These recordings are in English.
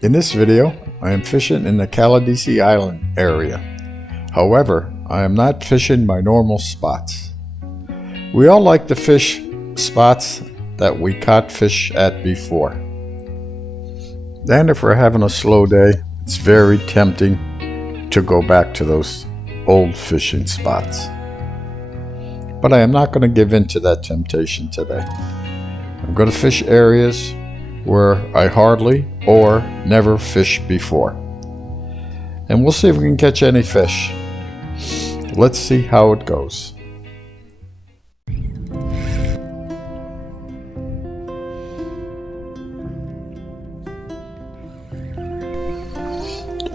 In this video, I am fishing in the Caladesi Island area. However, I am not fishing my normal spots. We all like to fish spots that we caught fish at before. And if we're having a slow day, it's very tempting to go back to those old fishing spots. But I am not going to give in to that temptation today. I'm going to fish areas where I hardly or never fished before. And we'll see if we can catch any fish. Let's see how it goes.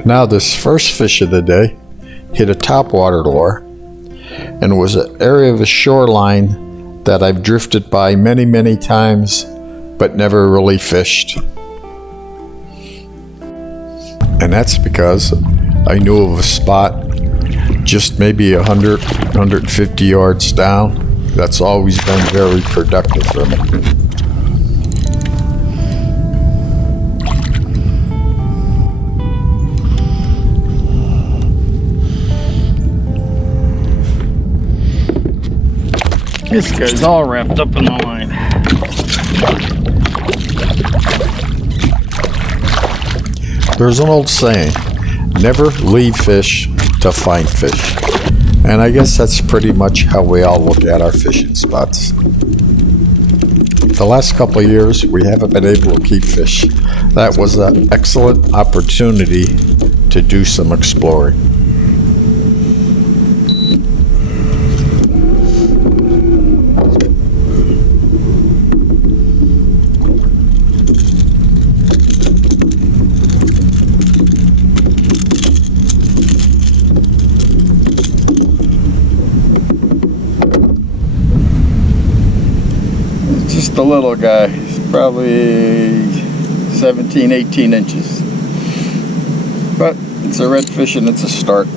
Now this first fish of the day hit a topwater lure and was an area of a shoreline that I've drifted by many times but never really fished. And that's because I knew of a spot just maybe 150 yards down that's always been very productive for me. This guy's all wrapped up in the line. There's an old saying, never leave fish to find fish. And I guess that's pretty much how we all look at our fishing spots. The last couple of years, we haven't been able to keep fish. That was an excellent opportunity to do some exploring. Just a little guy, he's probably 17, 18 inches. But it's a redfish and it's a start.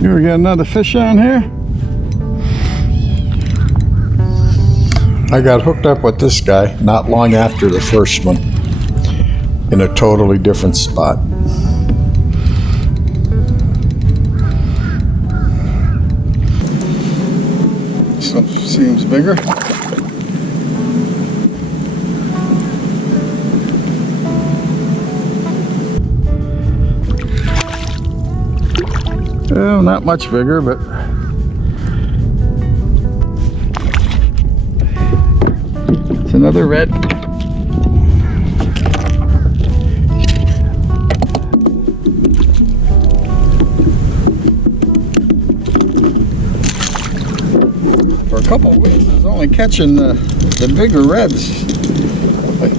Here we got another fish on here. I got hooked up with this guy not long after the first one in a totally different spot. Some seems bigger. Oh, not much bigger, but it's another red. For a couple of weeks, I was only catching the bigger reds. Like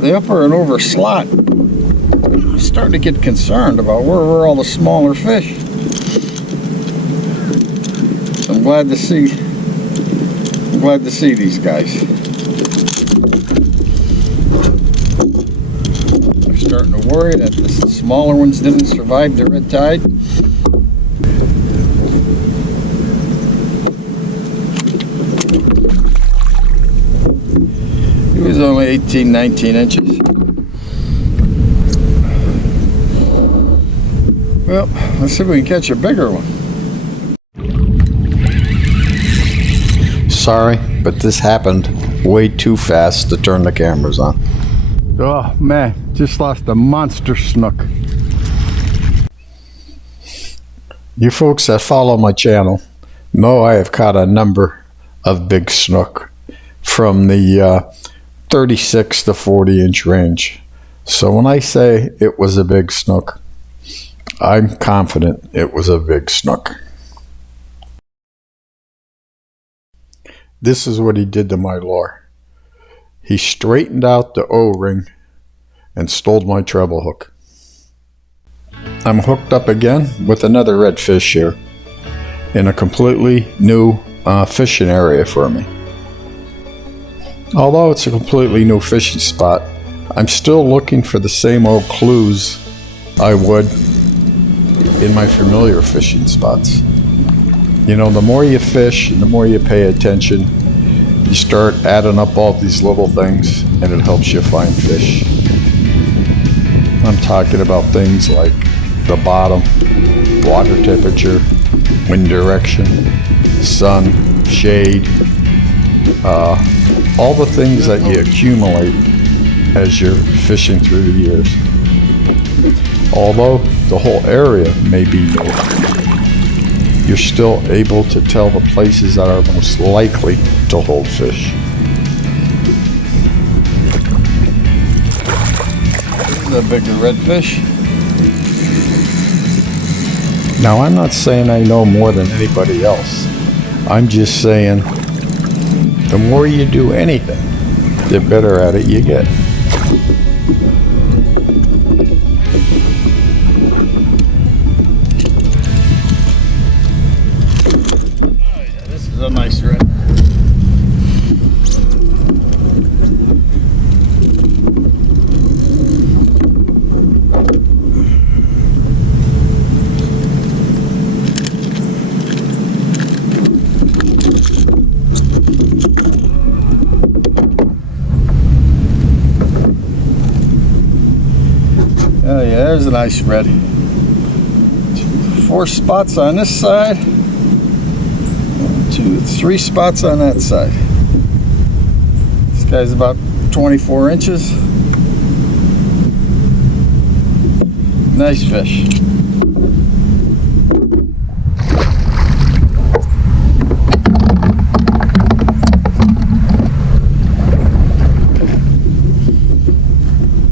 the upper and over slot. I'm starting to get concerned about where were all the smaller fish. I'm glad to see these guys. I'm starting to worry that the smaller ones didn't survive the red tide. He was only 18, 19 inches. Well, let's see if we can catch a bigger one. Sorry, but this happened way too fast to turn the cameras on. Oh man, just lost a monster snook. You folks that follow my channel know I have caught a number of big snook from the 36 to 40 inch range. So when I say it was a big snook, I'm confident it was a big snook. This is what he did to my lure. He straightened out the O-ring and stole my treble hook. I'm hooked up again with another redfish here in a completely new fishing area for me. Although it's a completely new fishing spot, I'm still looking for the same old clues I would in my familiar fishing spots. You know, the more you fish and the more you pay attention, you start adding up all these little things and it helps you find fish. I'm talking about things like the bottom, water temperature, wind direction, sun, shade, all the things that you accumulate as you're fishing through the years. Although the whole area may be new, you're still able to tell the places that are most likely to hold fish. This is a bigger redfish. Now, I'm not saying I know more than anybody else. I'm just saying the more you do anything, the better at it you get. This is a nice red. Oh yeah, there's a nice red. 4 spots on this side. 1, 2, 3 spots on that side. This guy's about 24 inches. Nice fish.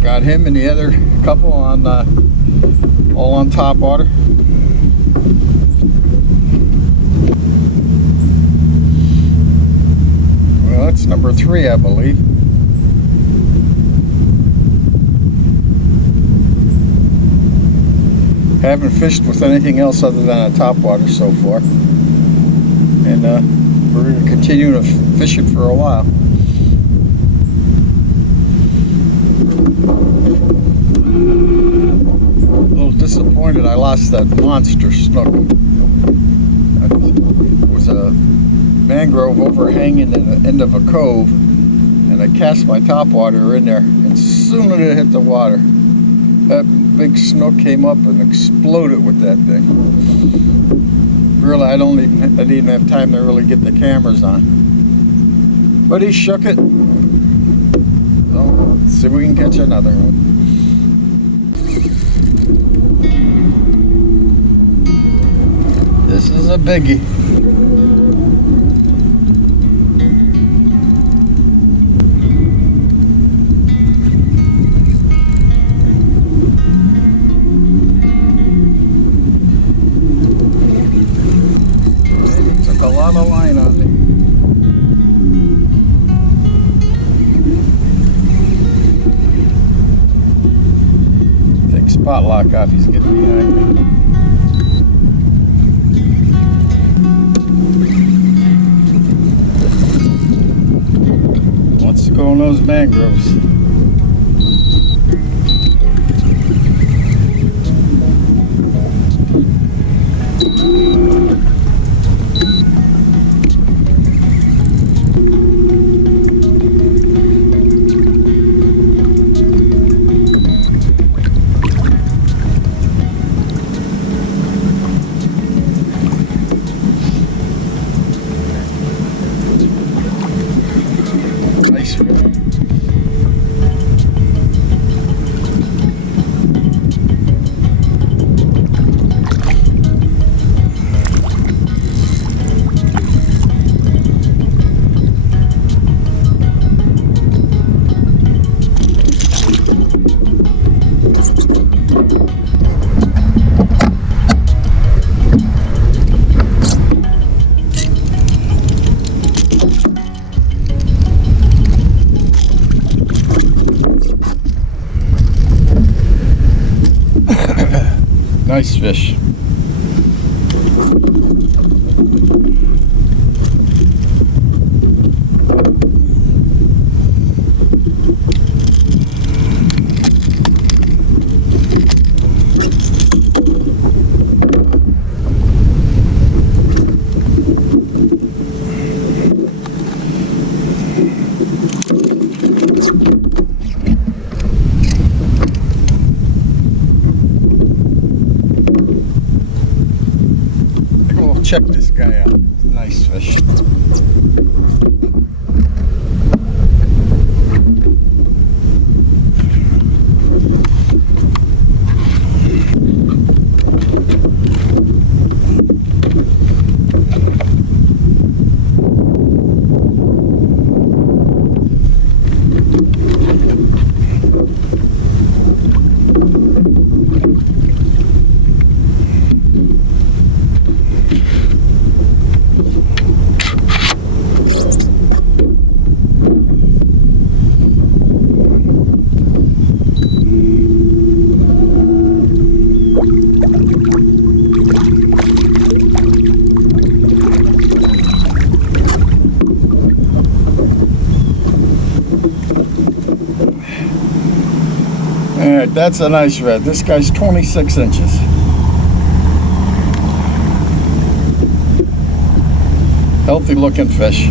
Got him and the other couple on all on top water. Well, that's number 3, I believe. Haven't fished with anything else other than a top water so far, and we're going to continue to fish it for a while. A little disappointed I lost that monster snook. It was a mangrove overhanging in the end of a cove, and I cast my topwater in there, and as soon as it hit the water, that big snook came up and exploded with that thing. Really, I didn't even have time to really get the cameras on, but he shook it. So let's see if we can catch another one. This is a biggie. Took a lot of line on me. Take spot lock off, he's getting behind me. Wants to go in those mangroves. Nice one. Nice fish. check this guy out. Nice fish. Alright, that's a nice red. This guy's 26 inches. Healthy looking fish.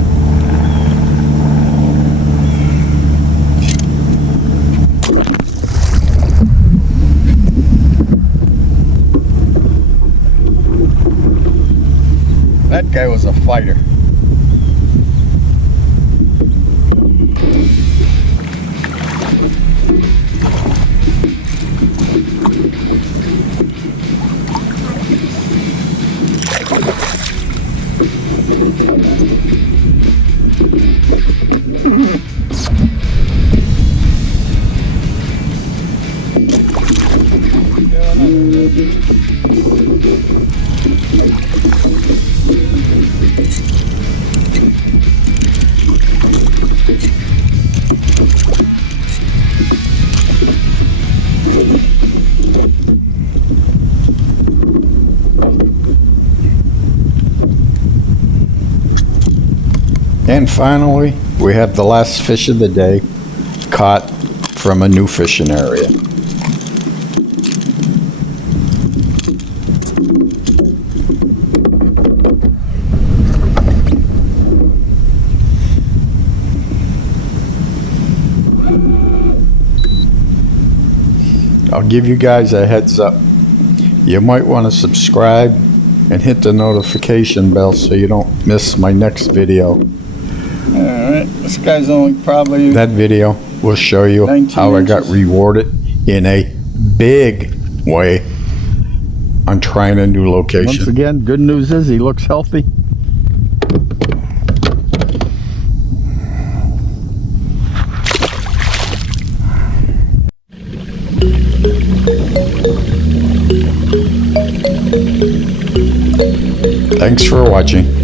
That guy was a fighter. And finally, we have the last fish of the day, caught from a new fishing area. I'll give you guys a heads up. You might want to subscribe and hit the notification bell so you don't miss my next video. Alright, this guy's only probably... That video will show you 19 how I got inches. rewarded in a big way on trying a new location. Once again, good news is he looks healthy. Thanks for watching.